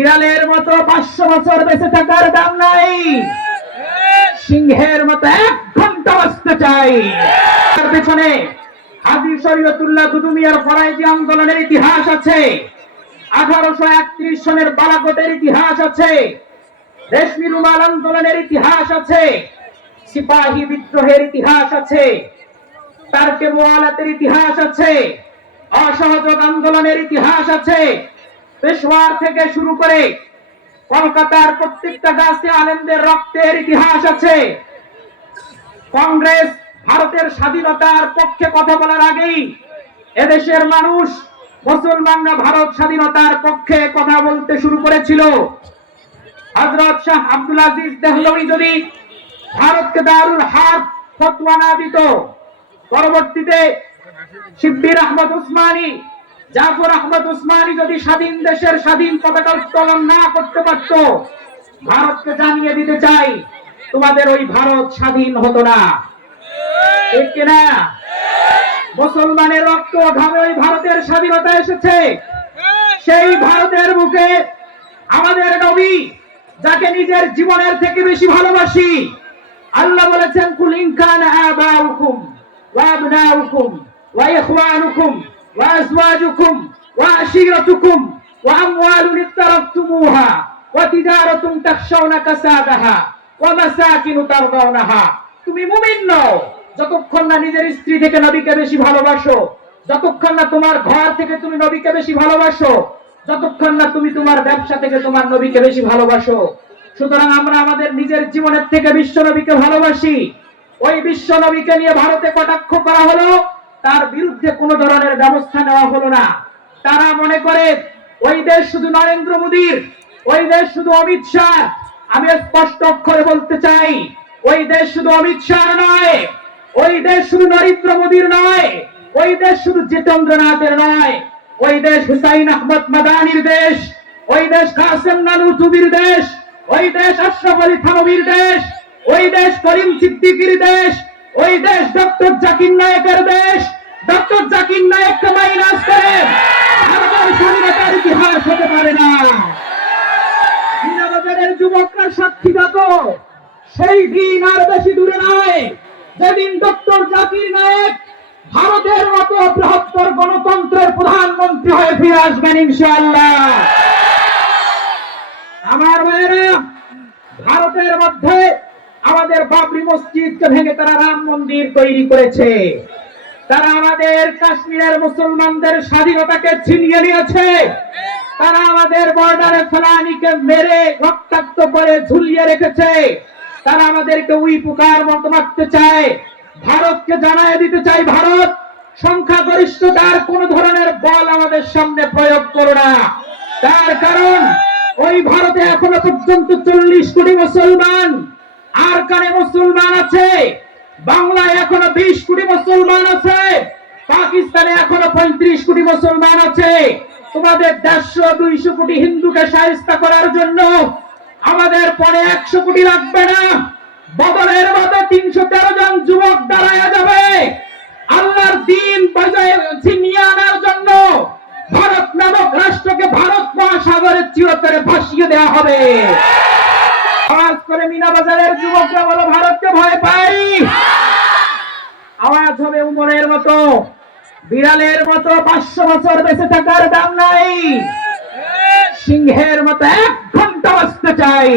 বিড়ালের মতো পাঁচশো বছর বেঁচে থাকার দাম নাই। সিংহের মতো এক ঘণ্টা বাঁচতে চাই। তার পেছনে হাজি শরীয়তুল্লাহ দুদুমিয়ার ফরাইজি আন্দোলনের ইতিহাস আছে। আঠারোশো একত্রিশ সনের বালাকোটের ইতিহাস আছে। রেশমি রুমাল আন্দোলনের ইতিহাস আছে। সিপাহী বিদ্রোহের ইতিহাস আছে। তার মোয়ালাতের ইতিহাস আছে। অসহযোগ আন্দোলনের ইতিহাস আছে। পেশোয়ার থেকে শুরু করে কলকাতার প্রত্যেকটা গাছে আলেমদের রক্তের ইতিহাস আছে। কংগ্রেস ভারতের স্বাধীনতার পক্ষে কথা বলার আগেই এদেশের মানুষ মুসলমানরা ভারত স্বাধীনতার পক্ষে কথা বলতে শুরু করেছিল। হজরত শাহ আব্দুল আজিজ দেহলভি যদি ভারতকে দারুল হাত ফতোয়া না দিত, পরবর্তীতে শিব্বির আহমদ উসমানী জাফর আহমদ উসমানী যদি স্বাধীন দেশের স্বাধীন পতাকা উত্তোলন না করতে পারত, ভারতকে জানিয়ে দিতে চাই, তোমাদের ওই ভারত স্বাধীন হতো না। মুসলমানের রক্ত ঘামে ওই ভারতের স্বাধীনতা এসেছে। সেই ভারতের বুকে আমাদের নবী, যাকে নিজের জীবনের থেকে বেশি ভালোবাসি, আল্লাহ বলেছেন, কুল ইনকান আবাউকুম ওয়া আবনাউকুম ওয়া ইখওয়ানুকুম। আমওয়ালুন ইত্তারাফতুমুহা ওয়া তিজারাতুন তাখশাউনা কাসাদাহা, ওয়া মাসাকিন তারদাউনাহা। তুমি মুমিন নও, যতক্ষণ না নিজের স্ত্রী থেকে নবীকে বেশি ভালোবাসো, যতক্ষণ না তোমার ঘর থেকে তুমি নবীকে বেশি ভালোবাসো, যতক্ষণ না তুমি তোমার ব্যবসা থেকে তোমার নবীকে বেশি ভালোবাসো। সুতরাং আমরা আমাদের নিজের জীবনের থেকে বিশ্ব নবীকে ভালোবাসি। ওই বিশ্ব নবীকে নিয়ে ভারতে কটাক্ষ করা হলো তার বিরুদ্ধে কোনো ধরনের ব্যবস্থা নেওয়া হলো না। তারা মনে করে, ওই দেশ শুধু নরেন্দ্র মোদীর, ওই দেশ শুধু অমিত শাহ। আমি স্পষ্ট অক্ষরে বলতে চাই, ওই দেশ শুধু অমিত শাহ নয়, ওই দেশ শুধু নরেন্দ্র মোদীর নয়, ওই দেশ শুধু জিতেন্দ্রনাথের নয়, ওই দেশ হুসাইন আহমদ মাদানির দেশ, ওই দেশ কাসেম নানুতুবির দেশ, ওই দেশ আশরাফ আলী থানবীর দেশ, ওই দেশ করিম সিদ্দিকির দেশ ওই দেশ ডক্টর জাকির নায়কের দেশ। ডক্টর জাকির নায়ককে মাইনাস করে। ভারতের ইতিহাস হতে পারে না। নায়ক মতো বৃহত্তর গণতন্ত্রের প্রধানমন্ত্রী হয়ে ইনশাআল্লাহ। আমার ভারতের মধ্যে আমাদের বাবরি মসজিদকে ভেঙে তারা রাম মন্দির তৈরি করেছে। তারা আমাদের কাশ্মীরের মুসলমানদের স্বাধীনতাকে ছিনিয়ে নিয়েছে। তারা আমাদের বর্ডারে ফেলানিকে মেরে রক্তাক্ত করে ঝুলিয়ে রেখেছে। তারা আমাদেরকে উই পুকার মতো মারতে চায়। ভারতকে জানায় দিতে চাই ভারত, সংখ্যাগরিষ্ঠতার কোন ধরনের বল আমাদের সামনে প্রয়োগ করো না। তার কারণ, ওই ভারতে এখনও পর্যন্ত চল্লিশ কোটি মুসলমান আর কানে মুসলমান আছে? বাংলায় এখনও বিশ কোটি মুসলমান আছে। পাকিস্তানে এখনও পঁয়ত্রিশ কোটি মুসলমান আছে। তোমাদের দেড়শো, দুইশো কোটি হিন্দুকে সাহিস্তা করার জন্য আমাদের পরে একশো কোটি লাগবে না। বদলের মধ্যে তিনশো তেরো জন যুবক দাঁড়ায় যাবে। আল্লাহর দিন ছিনিয়ে আনার জন্য ভারত নামক রাষ্ট্রকে ভারত মহাসাগরের চিরতরে ভাসিয়ে দেওয়া হবে। আওয়াজ করে মিনা বাজারের যুবকরা বলো, ভারতকে ভয় পাই। আওয়াজ হবে উমরের মতো, বিড়ালের মতো, পাঁচশো বছর বেঁচে থাকার দাম নাই। সিংহের মতো এক ঘণ্টা বাঁচতে চাই।